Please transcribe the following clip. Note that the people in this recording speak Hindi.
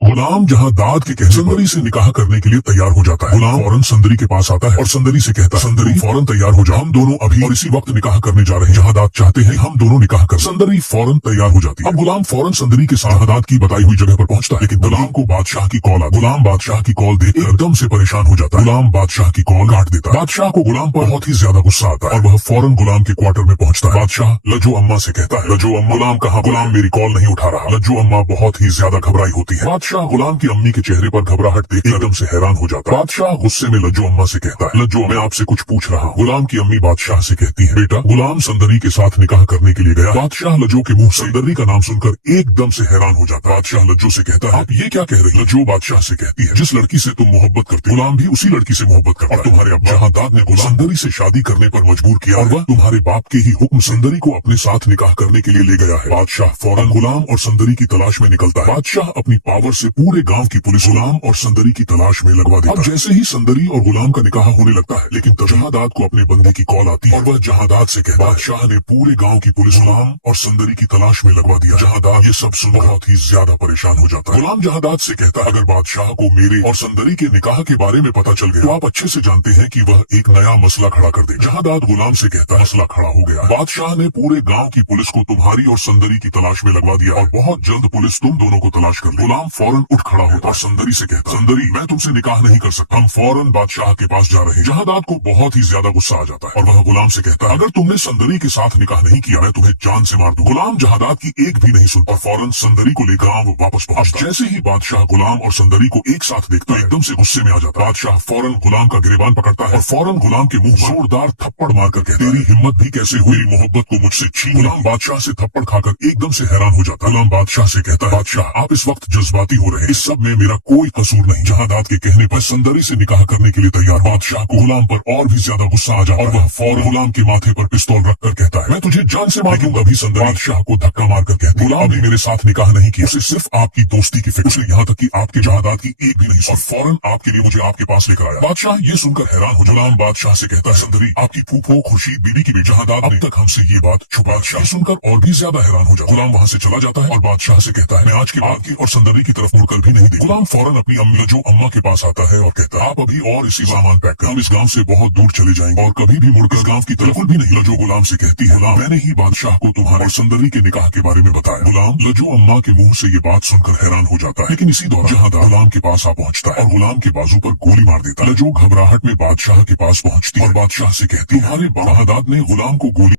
गुलाम जहादाद के कहने सुंदरी से निकाह करने के लिए तैयार हो जाता है। गुलाम फौरन सुंदरी के पास आता है और सुंदरी से कहता है, सुंदरी फौरन तैयार हो जाओ, हम दोनों अभी और इसी वक्त निकाह करने जा रहे हैं। जहादाद चाहते हैं हम दोनों निकाह कर। सुंदरी फौरन तैयार हो जाती है। अब गुलाम फौरन सुंदरी के साथ जहादाद की बताई हुई जगह पर पहुंचता है, लेकिन गुलाम को बादशाह की कॉल आती है। गुलाम बादशाह की कॉल देख एकदम से परेशान हो जाता है। गुलाम बादशाह की कॉल काट देता है। बादशाह को गुलाम पर बहुत ही ज्यादा गुस्सा आता है और वह फौरन गुलाम के क्वार्टर में पहुंचता है। बादशाह लज्जो अम्मा से कहता है, लज्जो अम्मा, गुलाम कहाँ? गुलाम मेरी कॉल नहीं उठा रहा। लज्जो अम्मा बहुत ही ज्यादा घबराई होती है। बादशाह गुलाम की अम्मी के चेहरे पर घबराहट देख एकदम से हैरान हो जाता है। बादशाह गुस्से में लज्जो अम्मा से कहता है, लज्जो मैं आपसे कुछ पूछ रहा हूँ। गुलाम की अम्मी बादशाह से कहती है, बेटा गुलाम सुंदरी के साथ निकाह करने के लिए गया। बादशाह लज्जो के मुंह सुंदरी का नाम सुनकर एकदम से हैरान हो जाता है। बादशाह लज्जो से कहता है, आप ये क्या कह रहे? लज्जो बादशाह से कहती है, जिस लड़की से तुम मोहब्बत करते गुलाम भी उसी लड़की से मोहब्बत करता है। तुम्हारे अब्बा जहादाद ने गुलाम सुंदरी से शादी करने पर मजबूर किया और वह तुम्हारे बाप के ही हुक्म सुंदरी को अपने साथ निकाह करने के लिए ले गया है। बादशाह फौरन गुलाम और सुंदरी की तलाश में निकलता है। बादशाह अपनी पावर से पूरे गांव की पुलिस गुलाम और सुंदरी की तलाश में लगवा देता है। अब जैसे ही सुंदरी और गुलाम का निकाह होने लगता है, लेकिन तब जहादाद को अपने बंदे की कॉल आती है और वह जहादाद से कहता है, बादशाह ने पूरे गांव की पुलिस गुलाम और सुंदरी की तलाश में लगवा दिया। जहादाद ये सब सुन बहुत ही ज्यादा परेशान हो जाता है। गुलाम जहादाद से कहता है, अगर बादशाह को मेरे और सुंदरी के निकाह के बारे में पता चल गया तो आप अच्छे से जानते हैं कि वह एक नया मसला खड़ा कर दे। जहादाद गुलाम से कहता है, मसला खड़ा हो गया। बादशाह ने पूरे गाँव की पुलिस को तुम्हारी और सुंदरी की तलाश में लगवा दिया और बहुत जल्द पुलिस तुम दोनों को तलाश कर ले। गुलाम फौरन उठ खड़ा होता और सुंदरी से कहता, सुंदरी मैं तुमसे निकाह नहीं कर सकता, हम फौरन बादशाह के पास जा रहे हैं। जहादाद को बहुत ही ज्यादा गुस्सा आ जाता है और वह गुलाम से कहता है, अगर तुमने सुंदरी के साथ निकाह नहीं किया मैं तुम्हें जान से मार दूं। गुलाम जहादाद की एक भी नहीं सुनता, फौरन सुंदरी को लेकर गांव वापस पहुंचता। जैसे ही बादशाह गुलाम और सुंदरी को एक साथ देखता है एकदम से गुस्से में आ जाता है। बादशाह फौरन गुलाम का गिरेबान पकड़ता है और फौरन गुलाम के मुंह जोरदार थप्पड़ मारकर कहता है, तेरी हिम्मत भी कैसे हुई मोहब्बत को मुझसे छीन? गुलाम बादशाह से थप्पड़ खाकर एकदम से हैरान हो जाता है। गुलाम बादशाह से कहता है, बादशाह आप इस वक्त जज्बाती हो रहे हैं, इस सब में मेरा कोई कसूर नहीं। जहादाद के कहने पर सुंदरी से निकाह करने के लिए तैयार। बादशाह को गुलाम पर और भी ज्यादा गुस्सा आ जाता है और वह फौरन गुलाम के माथे पर पिस्तौल रखकर कहता है, मैं तुझे जान से मार दूंगा। भी सुंदरी बादशाह को धक्का मारकर कहती है, गुलाम ने मेरे साथ निकाह नहीं किया, उसे सिर्फ आपकी दोस्ती की फिक्र, यहाँ तक कि आपके जहादाद की एक भी नहीं और फौरन आपके लिए मुझे आपके पास लेकर आया। बादशाह ये सुनकर हैरान हो। गुलाम बादशाह से कहता है, सुंदरी आपकी फूफो खुर्शीद बीबी की जहादाद अब तक हमसे ये बात छुपा। बादशाह सुनकर और भी ज्यादा हैरान हो जाता। गुलाम वहाँ से चला जाता है और बादशाह से कहता है, मैं आज के बाद की और सुंदरी की तरफ मुड़कर भी नहीं देखूंगा। गुलाम फौरन अपनी अम्मी जो अम्मा के पास आता है और कहता है, आप अभी और इसी सामान पैक कर, हम इस गांव से बहुत दूर चले जाएंगे और कभी भी मुड़कर गांव की तरफ भी नहीं। लजो गुलाम से कहती है, गुलाम मैंने ही बादशाह को तुम्हारे और सुंदरी के निकाह के बारे में बताया। गुलाम लजो अम्मा के मुंह से ये बात सुनकर हैरान हो जाता है, लेकिन इसी दौरान जहादाद गुलाम के पास आ पहुंचता है और गुलाम के बाजू पर गोली मार देता है। लजो घबराहट में बादशाह के पास पहुंचती है और बादशाह से कहती है, तुम्हारे जहादाद ने गुलाम को गोली